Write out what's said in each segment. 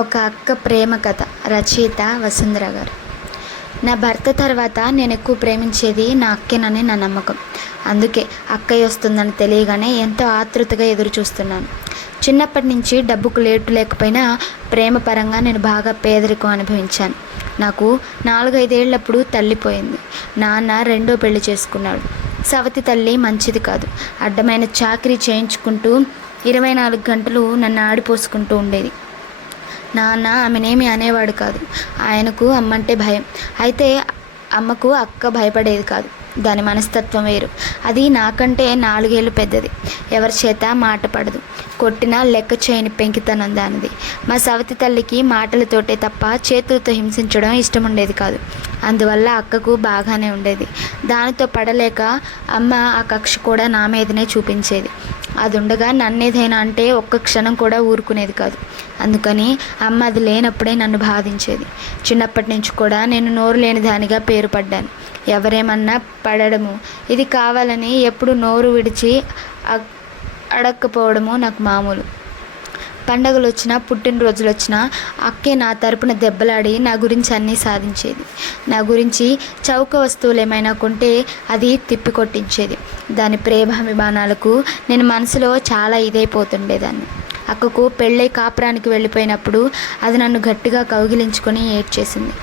ఒక అక్క ప్రేమ కథ. రచయిత వసుంధర గారు. నా భర్త తర్వాత నేను ఎక్కువ ప్రేమించేది నా అక్కేనని నా నమ్మకం. అందుకే అక్కయ్య వస్తుందని తెలియగానే ఎంతో ఆతృతగా ఎదురు చూస్తున్నాను. చిన్నప్పటి నుంచి డబ్బుకు లేటు లేకపోయినా ప్రేమ పరంగా నేను బాగా పేదరికం అనుభవించాను. నాకు 4-5 ఏళ్ళప్పుడు తల్లిపోయింది. నాన్న రెండో పెళ్లి చేసుకున్నాడు. సవతి తల్లి మంచిది కాదు. అడ్డమైన చాకరీ చేయించుకుంటూ 24 గంటలు నన్ను ఆడిపోసుకుంటూ ఉండేది. నాన్న ఆమెనేమి అనేవాడు కాదు. ఆయనకు అమ్మంటే భయం. అయితే అమ్మకు అక్క భయపడేది కాదు. దాని మనస్తత్వం వేరు. అది నాకంటే 4 ఏళ్ళు పెద్దది. ఎవరి చేత మాట పడదు. కొట్టినా లెక్క చేయని పెంకితనం దానిది. మా సవతి తల్లికి మాటలతోటే తప్ప చేతులతో హింసించడం ఇష్టం ఉండేది కాదు. అందువల్ల అక్కకు బాగానే ఉండేది. దానితో పడలేక అమ్మ ఆ కక్ష కూడా నా మీదనే చూపించేది. అది ఉండగా నన్నేదైనా అంటే ఒక్క క్షణం కూడా ఊరుకునేది కాదు. అందుకని అమ్మ అది లేనప్పుడే నన్ను బాధించేది. చిన్నప్పటి నుంచి కూడా నేను నోరు లేని దానిగా పేరు పడ్డాను. ఎవరేమన్నా పడడము, ఇది కావాలని ఎప్పుడు నోరు విడిచి అడక్కపోవడము నాకు మామూలు. పండగలు వచ్చినా పుట్టినరోజులు వచ్చినా అక్కే నా తరపున దెబ్బలాడి నా గురించి అన్నీ సాధించేది. నా గురించి చౌక వస్తువులు ఏమైనా కొంటే అది తిప్పి కొట్టించేది. దాని ప్రేమాభిమానాలకు నేను మనసులో చాలా ఇదైపోతుండేదాన్ని. అక్కకు పెళ్ళై కాపురానికి వెళ్ళిపోయినప్పుడు అది నన్ను గట్టిగా కౌగిలించుకొని ఏడ్చేసింది.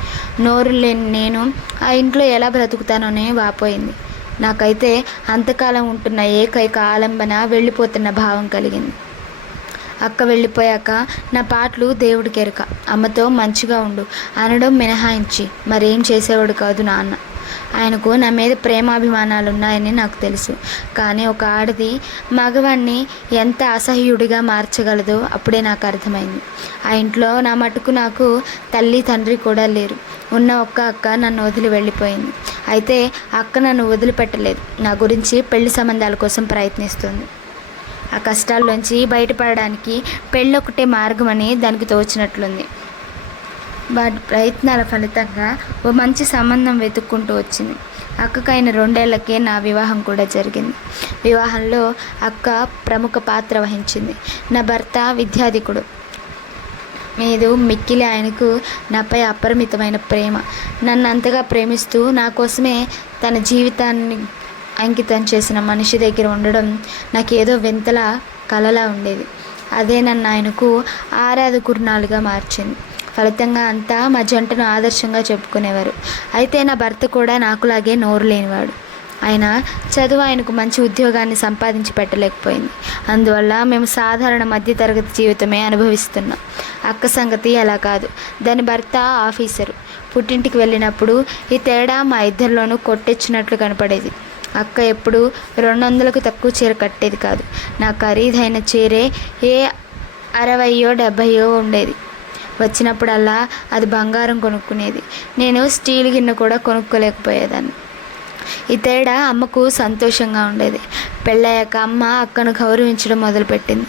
నోరు లేని నేను ఆ ఇంట్లో ఎలా బ్రతుకుతానోనే వాపోయింది. నాకైతే అంతకాలం ఉంటున్న ఏకైక ఆలంబన వెళ్ళిపోతున్న భావం కలిగింది. అక్క వెళ్ళిపోయాక నా పాటలు దేవుడికి ఎరక. అమ్మతో మంచిగా ఉండు అనడం మినహాయించి మరేం చేసేవాడు కాదు నాన్న. ఆయనకు నా మీద ప్రేమాభిమానాలు ఉన్నాయని నాకు తెలుసు. కానీ ఒక ఆడది మగవాణ్ణి ఎంత అసహ్యుడిగా మార్చగలదో అప్పుడే నాకు అర్థమైంది. ఆ ఇంట్లో నా మటుకు నాకు తల్లి తండ్రి కూడా లేరు. ఉన్న ఒక్క అక్క నన్ను వదిలి వెళ్ళిపోయింది. అయితే అక్క నన్ను వదిలిపెట్టలేదు. నా గురించి పెళ్లి సంబంధాల కోసం ప్రయత్నిస్తుంది. ఆ కష్టాల్లోంచి బయటపడడానికి పెళ్ళొకటే మార్గమని దానికి తోచినట్లుంది. వాటి ప్రయత్నాల ఫలితంగా ఓ మంచి సంబంధం వెతుక్కుంటూ వచ్చింది. అక్కకైన 2 ఏళ్లకే నా వివాహం కూడా జరిగింది. వివాహంలో అక్క ప్రముఖ పాత్ర వహించింది. నా భర్త విద్యాధికుడు. మీద మిక్కిలి ఆయనకు నాపై అపరిమితమైన ప్రేమ. నన్ను అంతగా ప్రేమిస్తూ నా కోసమే తన జీవితాన్ని అంకితం చేసిన మనిషి దగ్గర ఉండడం నాకేదో వింతలా కలలా ఉండేది. అదే నన్ను ఆయనకు ఆరాధకుర్నాలుగా మార్చింది. ఫలితంగా అంతా మా జంటను ఆదర్శంగా చెప్పుకునేవారు. అయితే నా భర్త కూడా నాకులాగే నోరు లేనివాడు. ఆయన చదువు ఆయనకు మంచి ఉద్యోగాన్ని సంపాదించి పెట్టలేకపోయింది. అందువల్ల మేము సాధారణ మధ్యతరగతి జీవితమే అనుభవిస్తున్నాం. అక్క సంగతి అలా కాదు. దాని భర్త ఆఫీసరు. పుట్టింటికి వెళ్ళినప్పుడు ఈ తేడా మా ఇద్దరిలోనూ కొట్టెచ్చినట్లు కనపడేది. అక్క ఎప్పుడు 200కు తక్కువ చీర కట్టేది కాదు. నా ఖరీదైన చీరే ఏ 60-70 ఉండేది. వచ్చినప్పుడల్లా అది బంగారం కొనుక్కునేది. నేను స్టీల్ గిన్నె కూడా కొనుక్కోలేకపోయేదాన్ని. ఈ తేడా అమ్మకు సంతోషంగా ఉండేది. పెళ్ళయ్యాక అమ్మ అక్కను గౌరవించడం మొదలుపెట్టింది.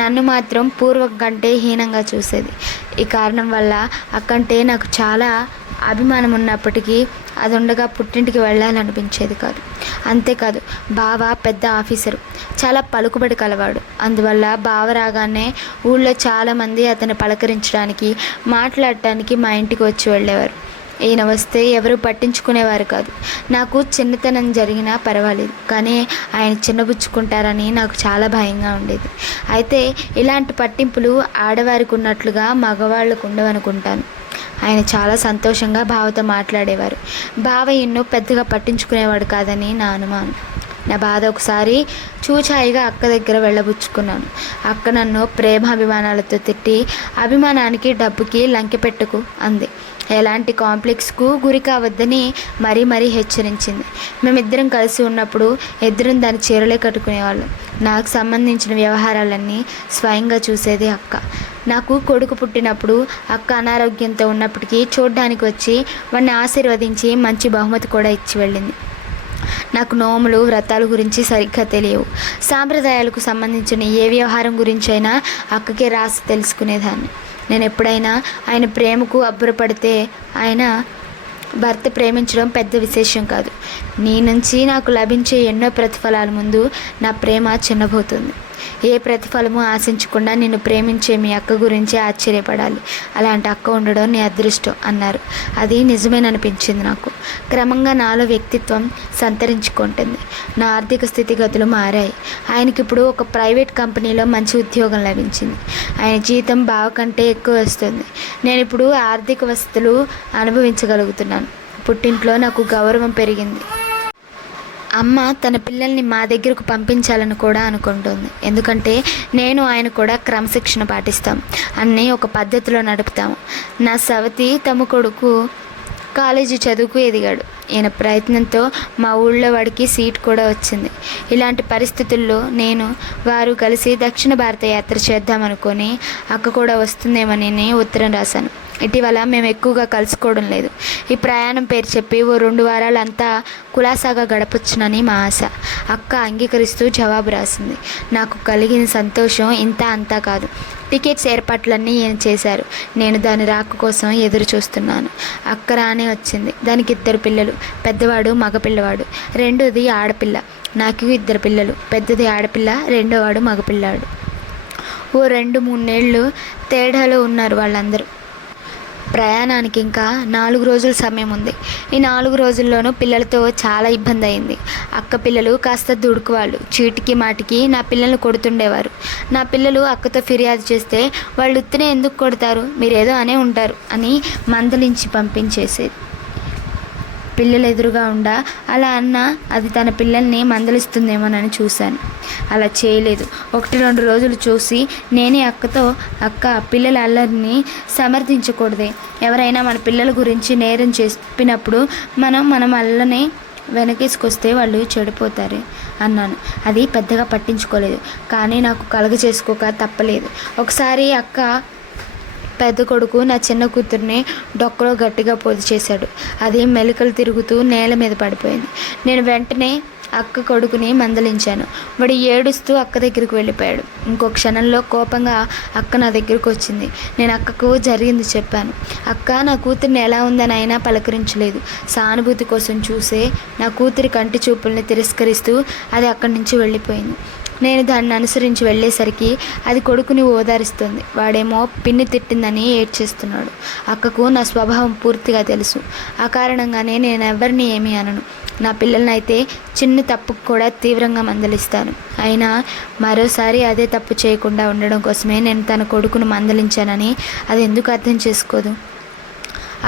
నన్ను మాత్రం పూర్వం కంటే హీనంగా చూసేది. ఈ కారణం వల్ల అక్కంటే నాకు చాలా అభిమానం ఉన్నప్పటికీ అది ఉండగా పుట్టింటికి వెళ్ళాలనిపించేది కాదు. అంతేకాదు బావ పెద్ద ఆఫీసరు, చాలా పలుకుబడి కలవాడు. అందువల్ల బావ రాగానే ఊళ్ళో చాలామంది అతన్ని పలకరించడానికి మాట్లాడటానికి మా ఇంటికి వచ్చి వెళ్ళేవారు. ఈయన వస్తే ఎవరు పట్టించుకునేవారు కాదు. నాకు చిన్నతనం జరిగినా పర్వాలేదు, కానీ ఆయన చిన్నబుచ్చుకుంటారని నాకు చాలా భయంగా ఉండేది. అయితే ఇలాంటి పట్టింపులు ఆడవారికి ఉన్నట్లుగా మగవాళ్ళకు ఉండవనుకుంటాను. ఆయన చాలా సంతోషంగా బావతో మాట్లాడేవారు. బావ ఎన్నో పెద్దగా పట్టించుకునేవాడు కాదని నా అనుమానం. నా బాధ ఒకసారి చూచాయిగా అక్క దగ్గర వెళ్ళబుచ్చుకున్నాను. అక్క నన్ను ప్రేమాభిమానాలతో తిట్టి అభిమానానికి డబ్బుకి లంకె పెట్టుకు అంది. ఎలాంటి కాంప్లెక్స్కు గురి కావద్దని మరీ హెచ్చరించింది. మేమిద్దరం కలిసి ఉన్నప్పుడు ఇద్దరం దాని చీరలే కట్టుకునేవాళ్ళం. నాకు సంబంధించిన వ్యవహారాలన్నీ స్వయంగా చూసేది అక్క. నాకు కొడుకు పుట్టినప్పుడు అక్క అనారోగ్యంతో ఉన్నప్పటికీ చూడ్డానికి వచ్చి వాడిని ఆశీర్వదించి మంచి బహుమతి కూడా ఇచ్చి వెళ్ళింది. నాకు నోములు వ్రతాల గురించి సరిగ్గా తెలియవు. సాంప్రదాయాలకు సంబంధించిన ఏ వ్యవహారం గురించైనా అక్కకే రాసి తెలుసుకునేదాన్ని. నేను ఎప్పుడైనా ఆయన ప్రేమకు అబ్బురపడితే ఆయన భర్త ప్రేమించడం పెద్ద విశేషం కాదు. నీ నుంచి నాకు లభించే ఎన్నో ప్రతిఫలాల ముందు నా ప్రేమ చిన్నబోతుంది. ఏ ప్రతిఫలము ఆశించకుండా నిన్ను ప్రేమించే మీ అక్క గురించి ఆశ్చర్యపడాలి. అలాంటి అక్క ఉండడం నీ అదృష్టం అన్నారు. అది నిజమేననిపించింది నాకు. క్రమంగా నాలో వ్యక్తిత్వం సంతరించుకుంటుంది. నా ఆర్థిక స్థితిగతులు మారాయి. ఆయనకిప్పుడు ఒక ప్రైవేట్ కంపెనీలో మంచి ఉద్యోగం లభించింది. ఆయన జీతం బావ కంటే ఎక్కువ వస్తుంది. నేను ఇప్పుడు ఆర్థిక వసతులు అనుభవించగలుగుతున్నాను. పుట్టింట్లో నాకు గౌరవం పెరిగింది. అమ్మ తన పిల్లల్ని మా దగ్గరకు పంపించాలని కూడా అనుకుంటుంది. ఎందుకంటే నేను ఆయన కూడా క్రమశిక్షణ పాటిస్తాం, అన్నీ ఒక పద్ధతిలో నడుపుతాము. నా సవతి తమ కొడుకు కాలేజీ చదువుకు ఎదిగాడు. ఈయన ప్రయత్నంతో మా ఊళ్ళో వాడికి సీట్ కూడా వచ్చింది. ఇలాంటి పరిస్థితుల్లో వారు కలిసి దక్షిణ భారత యాత్ర చేద్దామనుకొని అక్క కూడా వస్తుందేమని ఉత్తరం రాశాను. ఇటీవల మేము ఎక్కువగా కలుసుకోవడం లేదు. ఈ ప్రయాణం పేరు చెప్పి ఓ 2 వారాలంతా కులాసాగా గడపొచ్చునని మా ఆశ. అక్క అంగీకరిస్తూ జవాబు రాసింది. నాకు కలిగిన సంతోషం ఇంత అంతా కాదు. టికెట్స్ ఏర్పాట్లన్నీ ఈయన చేశారు. నేను దాని రాక కోసం ఎదురు చూస్తున్నాను. అక్క రానే వచ్చింది. దానికి 2 పిల్లలు. పెద్దవాడు మగపిల్లవాడు, రెండోది ఆడపిల్ల. నాకు 2 పిల్లలు. పెద్దది ఆడపిల్ల, రెండోవాడు మగపిల్లాడు. ఓ 2-3 నెలలు తేడాలో ఉన్నారు వాళ్ళందరూ. ప్రయాణానికి ఇంకా 4 రోజుల సమయం ఉంది. ఈ 4 రోజుల్లోనూ పిల్లలతో చాలా ఇబ్బంది అయింది. అక్క పిల్లలు కాస్త దుడుకువాళ్ళు. చీటికి మాటికి నా పిల్లల్ని కొడుతుండేవారు. నా పిల్లలు అక్కతో ఫిర్యాదు చేస్తే వాళ్ళు ఉత్తినే ఎందుకు కొడతారు, మీరేదో అనే ఉంటారు అని మందలించి పంపించేసేది. పిల్లలు ఎదురుగా ఉండా అలా అన్నా అది తన పిల్లల్ని మందలిస్తుందేమోనని చూశాను. అలా చేయలేదు. 1-2 రోజులు చూసి నేనే అక్కతో, అక్క పిల్లల అల్లరిని సమర్థించకూడదే, ఎవరైనా మన పిల్లల గురించి నేరం చెప్పినప్పుడు మనం అల్లనే వెనకేసుకొస్తే వాళ్ళు చెడిపోతారే అన్నాను. అది పెద్దగా పట్టించుకోలేదు. కానీ నాకు కలగ చేసుకోక తప్పలేదు. ఒకసారి అక్క పెద్ద కొడుకు నా చిన్న కూతుర్ని డొక్కలో గట్టిగా పొది చేశాడు. అది మెలికలు తిరుగుతూ నేల మీద పడిపోయింది. నేను వెంటనే అక్క కొడుకుని మందలించాను. వాడు ఏడుస్తూ అక్క దగ్గరికి వెళ్ళిపోయాడు. ఇంకో క్షణంలో కోపంగా అక్క నా దగ్గరకు వచ్చింది. నేను అక్కకు జరిగింది చెప్పాను. అక్క నా కూతురిని ఎలా ఉందని అయినా పలకరించలేదు. సానుభూతి కోసం చూసే నా కూతురి కంటి చూపుల్ని తిరస్కరిస్తూ అది అక్కడి నుంచి వెళ్ళిపోయింది. నేను దాన్ని అనుసరించి వెళ్ళేసరికి అది కొడుకుని ఓదారుస్తుంది. వాడేమో పిన్ని తిట్టిందని ఏడ్చేస్తున్నాడు. అక్కకు నా స్వభావం పూర్తిగా తెలుసు. ఆ కారణంగానే నేను ఎవరిని ఏమీ అనను. నా పిల్లలనైతే చిన్న తప్పుకు కూడా తీవ్రంగా మందలిస్తాను. అయినా మరోసారి అదే తప్పు చేయకుండా ఉండడం కోసమే నేను తన కొడుకును మందలించానని అది ఎందుకు అర్థం చేసుకోదు?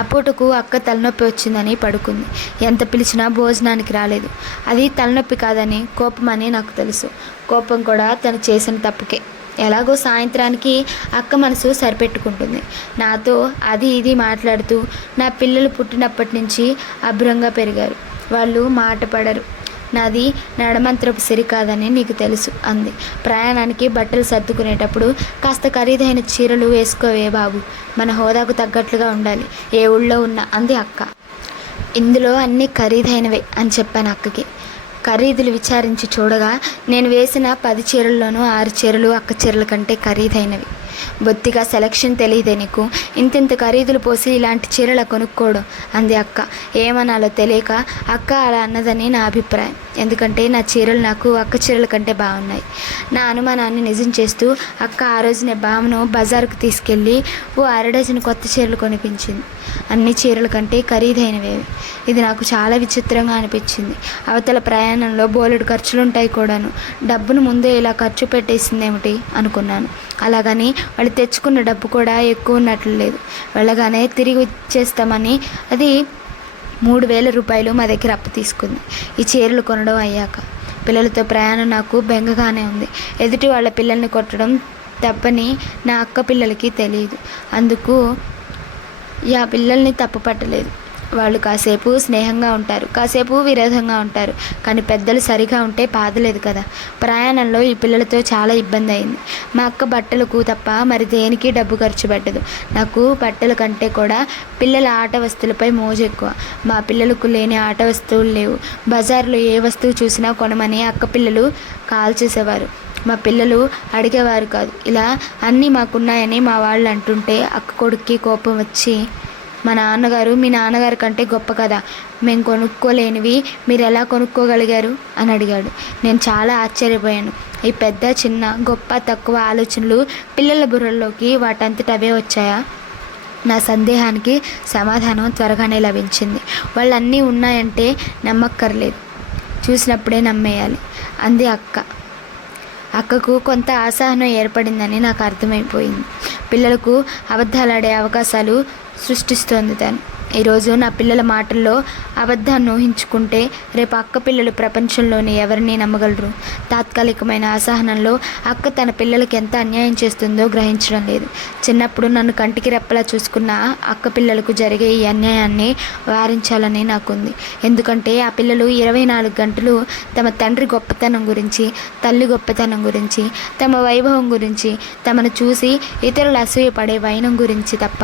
అప్పటికు అక్క తలనొప్పి వచ్చిందని పడుకుంది. ఎంత పిలిచినా భోజనానికి రాలేదు. అది తలనొప్పి కాదని కోపమని నాకు తెలుసు. కోపం కూడా తను చేసిన తప్పుకే. ఎలాగో సాయంత్రానికి అక్క మనసు సరిపెట్టుకుంటుంది. నాతో అది ఇది మాట్లాడుతూ నా పిల్లలు పుట్టినప్పటి నుంచి అభ్రంగా పెరిగారు. వాళ్ళు మాట పడరు. నాది నడమంత్రపు సిరి కాదని నీకు తెలుసు అంది. ప్రయాణానికి బట్టలు సర్దుకునేటప్పుడు కాస్త ఖరీదైన చీరలు వేసుకోవే బాబు, మన హోదాకు తగ్గట్లుగా ఉండాలి, ఏ ఊళ్ళో ఉన్నా అంది అక్క. ఇందులో అన్నీ ఖరీదైనవే అని చెప్పాను అక్కకి. ఖరీదులు విచారించి చూడగా నేను వేసిన 10 చీరల్లోనూ 6 చీరలు అక్క చీరల కంటే ఖరీదైనవి. బొత్తిగా సెలక్షన్ తెలియదే నీకు, ఇంతింత ఖరీదులు పోసి ఇలాంటి చీరల కొనుక్కోవడం అంది అక్క. ఏమనాలో తెలియక అక్క అలా అన్నదని నా అభిప్రాయం. ఎందుకంటే నా చీరలు నాకు అక్క చీరల కంటే బాగున్నాయి. నా అనుమానాన్ని నిజం చేస్తూ అక్క ఆ రోజునే బావను బజారుకు తీసుకెళ్ళి ఓ 1/2 డజన్ కొత్త చీరలు కొనిపించింది. అన్ని చీరల కంటే ఖరీదైనవేవి. ఇది నాకు చాలా విచిత్రంగా అనిపించింది. అవతల ప్రయాణంలో బోలెడు ఖర్చులుంటాయి కూడాను. డబ్బును ముందే ఇలా ఖర్చు పెట్టేసిందేమిటి అనుకున్నాను. అలాగని వాళ్ళు తెచ్చుకున్న డబ్బు కూడా ఎక్కువ ఉన్నట్లు లేదు. వెళ్ళగానే తిరిగి ఇచ్చేస్తామని అది 3,000 రూపాయలు మా దగ్గర అప్పు తీసుకుంది. ఈ చీరలు కొనడం అయ్యాక పిల్లలతో ప్రయాణం నాకు బెంగగానే ఉంది. ఎదుటి వాళ్ళ పిల్లల్ని కొట్టడం తప్పని నా అక్క పిల్లలకి తెలియదు. అందుకు ఆ పిల్లల్ని తప్పు పట్టలేదు. వాళ్ళు కాసేపు స్నేహంగా ఉంటారు, కాసేపు విరోధంగా ఉంటారు. కానీ పెద్దలు సరిగా ఉంటే బాధలేదు కదా. ప్రయాణంలో ఈ పిల్లలతో చాలా ఇబ్బంది అయింది. మా అక్క బట్టలకు తప్ప మరి దేనికి డబ్బు ఖర్చు పెట్టదు. నాకు బట్టల కంటే కూడా పిల్లల ఆట వస్తువులపై మోజు ఎక్కువ. మా పిల్లలకు లేని ఆట వస్తువులు లేవు. బజార్లో ఏ వస్తువు చూసినా కొనమని అక్క పిల్లలు కాల్ చేసేవారు. మా పిల్లలు అడిగేవారు కాదు. ఇలా అన్నీ మాకున్నాయని మా వాళ్ళు అంటుంటే అక్క కొడుక్కి కోపం వచ్చి, మా నాన్నగారు మీ నాన్నగారి కంటే గొప్ప కదా, మేము కొనుక్కోలేనివి మీరు ఎలా కొనుక్కోగలిగారు అని అడిగాడు. నేను చాలా ఆశ్చర్యపోయాను. ఈ పెద్ద చిన్న గొప్ప తక్కువ ఆలోచనలు పిల్లల బుర్రల్లోకి వాటంతట అవే వచ్చాయా? నా సందేహానికి సమాధానం త్వరగానే లభించింది. వాళ్ళన్నీ ఉన్నాయంటే నమ్మక్కర్లేదు, చూసినప్పుడే నమ్మేయాలి అంది అక్క. అక్కకు కొంత అసహనం ఏర్పడిందని నాకు అర్థమైపోయింది. పిల్లలకు అబద్ధాలాడే అవకాశాలు సృష్టిస్తోంది తను. ఈరోజు నా పిల్లల మాటల్లో అబద్ధాన్ని ఊహించుకుంటే రేపు అక్క పిల్లలు ప్రపంచంలోని ఎవరిని నమ్మగలరు? తాత్కాలికమైన అసహనంలో అక్క తన పిల్లలకి ఎంత అన్యాయం చేస్తుందో గ్రహించడం లేదు. చిన్నప్పుడు నన్ను కంటికి రెప్పలా చూసుకున్న అక్క పిల్లలకు జరిగే ఈ అన్యాయాన్ని వారించాలని నాకుంది. ఎందుకంటే ఆ పిల్లలు 24 గంటలు తమ తండ్రి గొప్పతనం గురించి, తల్లి గొప్పతనం గురించి, తమ వైభవం గురించి, తమను చూసి ఇతరులు అసూయపడే వైనం గురించి తప్ప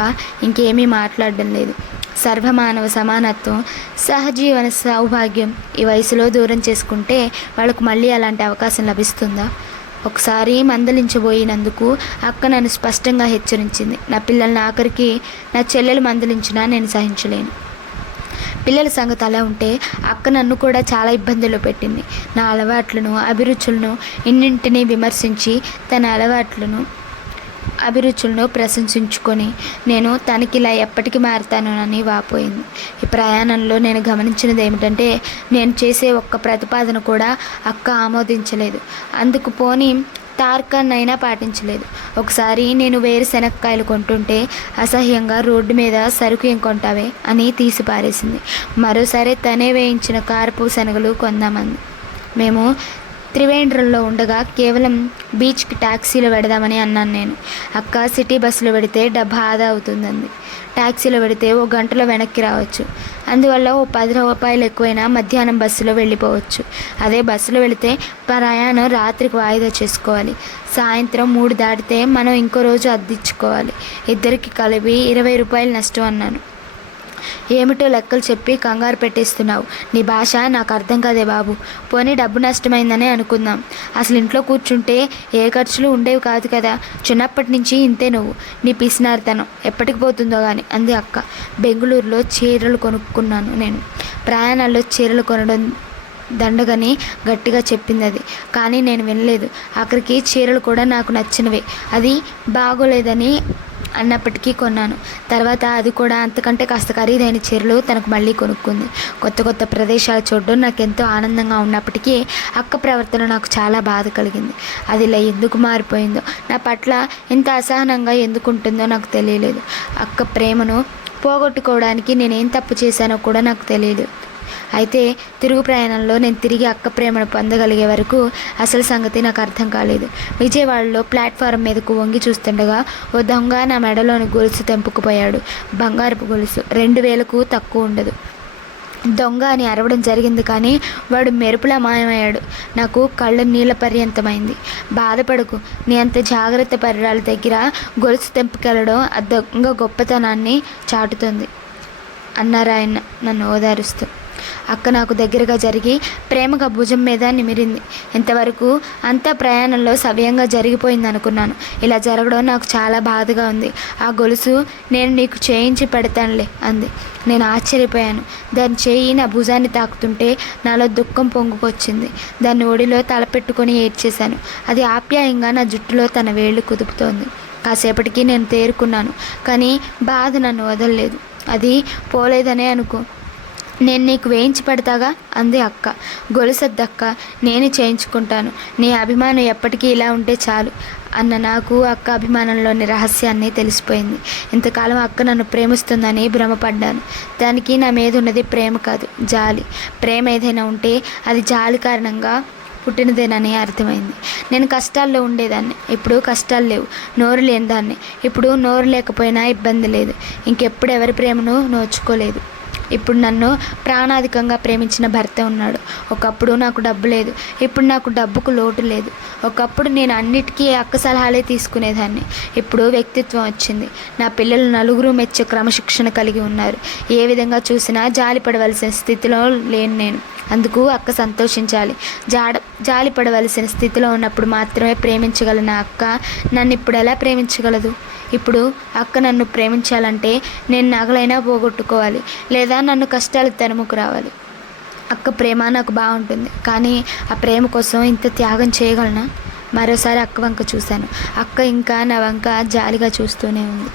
ఇంకేమీ మాట్లాడడం లేదు. సర్వమానవ సమానత్వం, సహజీవన సౌభాగ్యం ఈ వయసులో దూరం చేసుకుంటే వాళ్ళకు మళ్ళీ అలాంటి అవకాశం లభిస్తుందా? ఒకసారి మందలించబోయినందుకు అక్క నన్ను స్పష్టంగా హెచ్చరించింది. నా పిల్లల్ని ఆఖరికి నా చెల్లెలు మందలించినా నేను సహించలేను. పిల్లల సంగతి అలా ఉంటే అక్క నన్ను కూడా చాలా ఇబ్బందుల్లో పెట్టింది. నా అలవాట్లను, అభిరుచులను ఇన్నింటినీ విమర్శించి తన అభిరుచులను ప్రశంసించుకొని నేను తనకిలా ఎప్పటికీ మారుతానని వాపోయింది. ఈ ప్రయాణంలో నేను గమనించినది ఏమిటంటే నేను చేసే ఒక్క ప్రతిపాదన కూడా అక్క ఆమోదించలేదు. అందుకు పోనీ తార్కాన్నైనా పాటించలేదు. ఒకసారి నేను వేరుశెనక్కాయలు కొంటుంటే అసహ్యంగా రోడ్డు మీద సరుకు ఏం కొంటావే అని తీసి పారేసింది. మరోసారి తనే వేయించిన కారపు శనగలు కొందామంది. మేము త్రివేంద్రంలో ఉండగా కేవలం బీచ్కి ట్యాక్సీలో పెడదామని అన్నాను నేను. అక్క సిటీ బస్సులో పెడితే డబ్బు ఆదా అవుతుందంది. ట్యాక్సీలో పెడితే 1 గంటలో వెనక్కి రావచ్చు. అందువల్ల ఓ 10 రూపాయలు ఎక్కువైనా మధ్యాహ్నం బస్సులో వెళ్ళిపోవచ్చు. అదే బస్సులో వెళితే ప్రయాణం రాత్రికి వాయిదా చేసుకోవాలి. సాయంత్రం 3 దాటితే మనం ఇంకో రోజు అద్దించుకోవాలి. ఇద్దరికి కలిపి 20 రూపాయలు నష్టం అన్నాను. ఏమిటో లెక్కలు చెప్పి కంగారు పెట్టేస్తున్నావు. నీ భాష నాకు అర్థం కాదే బాబు. పోనీ డబ్బు నష్టమైందనే అనుకుందాం. అసలు ఇంట్లో కూర్చుంటే ఏ ఖర్చులు ఉండేవి కాదు కదా. చిన్నప్పటి నుంచి ఇంతే నువ్వు. నీ పిసినారితనం ఎప్పటికి పోతుందో కానీ అంది అక్క. బెంగళూరులో చీరలు కొనుక్కున్నాను నేను. ప్రయాణాల్లో చీరలు కొనడం దండగని గట్టిగా చెప్పింది అది. కానీ నేను వినలేదు. ఆఖరికి చీరలు కూడా నాకు నచ్చినవే. అది బాగోలేదని అన్నప్పటికీ కొన్నాను. తర్వాత అది కూడా అంతకంటే కాస్త ఖరీదైన చీరలు తనకు మళ్ళీ కొనుక్కుంది. కొత్త కొత్త ప్రదేశాలు చూడడం నాకెంతో ఆనందంగా ఉన్నప్పటికీ అక్క ప్రవర్తన నాకు చాలా బాధ కలిగింది. అది ఇలా ఎందుకు మారిపోయిందో, నా పట్ల ఇంత అసహనంగా ఎందుకు ఉంటుందో నాకు తెలియలేదు. అక్క ప్రేమను పోగొట్టుకోవడానికి నేనేం తప్పు చేశానో కూడా నాకు తెలియదు. అయితే తిరుగు ప్రయాణంలో నేను తిరిగి అక్క ప్రేమను పొందగలిగే వరకు అసలు సంగతి నాకు అర్థం కాలేదు. విజయవాడలో ప్లాట్ఫారం మీదకు వంగి చూస్తుండగా ఓ దొంగ నా మెడలోని గొలుసు తెంపుకుపోయాడు. బంగారపు గొలుసు, 2000కు తక్కువ ఉండదు. దొంగ అని అరవడం జరిగింది కానీ వాడు మెరుపులా మాయమయ్యాడు. నాకు కళ్ళ నీళ్ళ పర్యంతమైంది. బాధపడకు, నీ అంత జాగ్రత్త పర్యాల దగ్గర గొలుసు తెంపుకెళ్ళడం ఆ దొంగ గొప్పతనాన్ని చాటుతుంది అన్నారు ఆయన నన్ను ఓదారుస్తూ. అక్క నాకు దగ్గరగా జరిగి ప్రేమగా భుజం మీద నిమిరింది. ఇంతవరకు అంతా ప్రయాణంలో సవ్యంగా జరిగిపోయింది అనుకున్నాను. ఇలా జరగడం నాకు చాలా బాధగా ఉంది. ఆ గొలుసు నేను నీకు చేయించి పెడతానులే అంది. నేను ఆశ్చర్యపోయాను. దాని చేయి నా భుజాన్ని తాకుతుంటే నాలో దుఃఖం పొంగుకొచ్చింది. దాన్ని ఒడిలో తలపెట్టుకొని ఏడ్చేశాను. అది ఆప్యాయంగా నా జుట్టులో తన వేళ్ళు కుదుపుతోంది. కాసేపటికి నేను తేరుకున్నాను. కానీ బాధ నన్ను వదలలేదు. అది పోలేదనే అనుకో. నేను నీకు వేయించి పెడతాగా అంది అక్క. గొలుసొద్దక్క, నేను చేయించుకుంటాను. నీ అభిమానం ఎప్పటికీ ఇలా ఉంటే చాలు అన్న నాకు అక్క అభిమానంలోని రహస్యాన్ని తెలిసిపోయింది. ఇంతకాలం అక్క నన్ను ప్రేమిస్తుందని భ్రమపడ్డాను. దానికి నా మీద ఉన్నది ప్రేమ కాదు, జాలి. ప్రేమ ఏదైనా ఉంటే అది జాలి కారణంగా పుట్టినదేనని అర్థమైంది. నేను కష్టాల్లో ఉండేదాన్ని, ఇప్పుడు కష్టాలు లేవు. నోరు లేని దాన్ని, ఇప్పుడు నోరు లేకపోయినా ఇబ్బంది లేదు. ఇంకెప్పుడు ఎవరి ప్రేమను నోచుకోలేదు. ఇప్పుడు నన్ను ప్రాణాధికంగా ప్రేమించిన భర్త ఉన్నాడు. ఒకప్పుడు నాకు డబ్బు లేదు, ఇప్పుడు నాకు డబ్బుకు లోటు లేదు. ఒకప్పుడు నేను అన్నిటికీ అక్క సలహాలే తీసుకునేదాన్ని, ఇప్పుడు వ్యక్తిత్వం వచ్చింది. నా పిల్లలు నలుగురు మెచ్చే క్రమశిక్షణ కలిగి ఉన్నారు. ఏ విధంగా చూసినా జాలి పడవలసిన స్థితిలో లేను నేను. అందుకు అక్క సంతోషించాలి. జాలి పడవలసిన స్థితిలో ఉన్నప్పుడు మాత్రమే ప్రేమించగలన అక్క నన్ను ఇప్పుడు ఎలా ప్రేమించగలదు? ఇప్పుడు అక్క నన్ను ప్రేమించాలంటే నేను నగలైనా పోగొట్టుకోవాలి, లేదా నన్ను కష్టాలు తరుముకు రావాలి. అక్క ప్రేమ నాకు బాగుంటుంది, కానీ ఆ ప్రేమ కోసం ఇంత త్యాగం చేయగలనా? మరోసారి అక్క వంక చూశాను. అక్క ఇంకా నా వంక జాలిగా చూస్తూనే ఉంది.